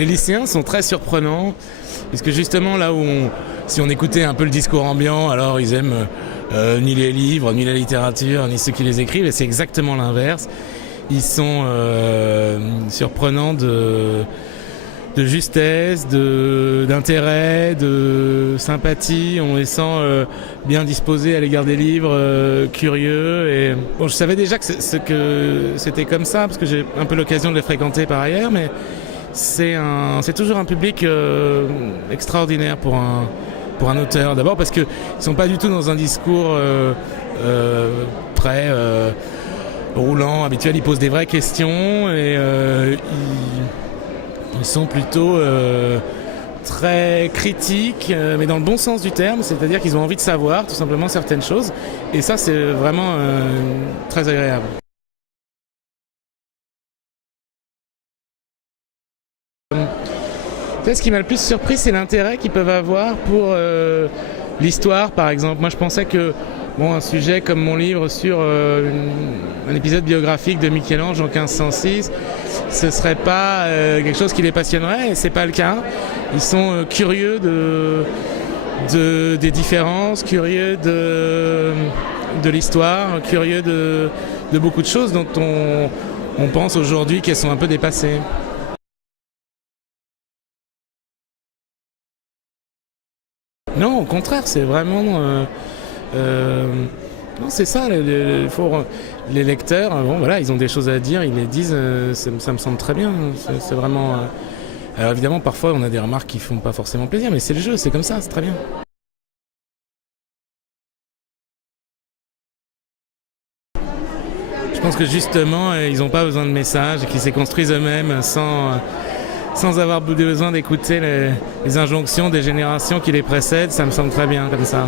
Les lycéens sont très surprenants, puisque justement là où si on écoutait un peu le discours ambiant, alors ils aiment ni les livres, ni la littérature, ni ceux qui les écrivent, et c'est exactement l'inverse. Ils sont surprenants de justesse, d'intérêt, de sympathie. On les sent bien disposés à l'égard des livres, curieux. Et bon, je savais déjà que c'était comme ça, parce que j'ai un peu l'occasion de les fréquenter par ailleurs, mais c'est toujours un public extraordinaire pour un auteur. D'abord parce qu'ils ne sont pas du tout dans un discours très roulant, habituel. Ils posent des vraies questions et ils sont plutôt très critiques, mais dans le bon sens du terme, c'est-à-dire qu'ils ont envie de savoir tout simplement certaines choses. Et ça, c'est vraiment très agréable. Ce qui m'a le plus surpris, c'est l'intérêt qu'ils peuvent avoir pour l'histoire, par exemple. Moi, je pensais que un sujet comme mon livre sur un épisode biographique de Michel-Ange en 1506, ce serait pas quelque chose qui les passionnerait, et c'est pas le cas. Ils sont curieux des différences, curieux de l'histoire, curieux de beaucoup de choses dont on pense aujourd'hui qu'elles sont un peu dépassées. Non, au contraire, c'est vraiment... non, c'est ça, les lecteurs, ils ont des choses à dire, ils les disent, ça me semble très bien. C'est vraiment... alors évidemment, parfois, on a des remarques qui font pas forcément plaisir, mais c'est le jeu, c'est comme ça, c'est très bien. Je pense que justement, ils n'ont pas besoin de messages, qu'ils se construisent eux-mêmes sans avoir besoin d'écouter les injonctions des générations qui les précèdent. Ça me semble très bien comme ça.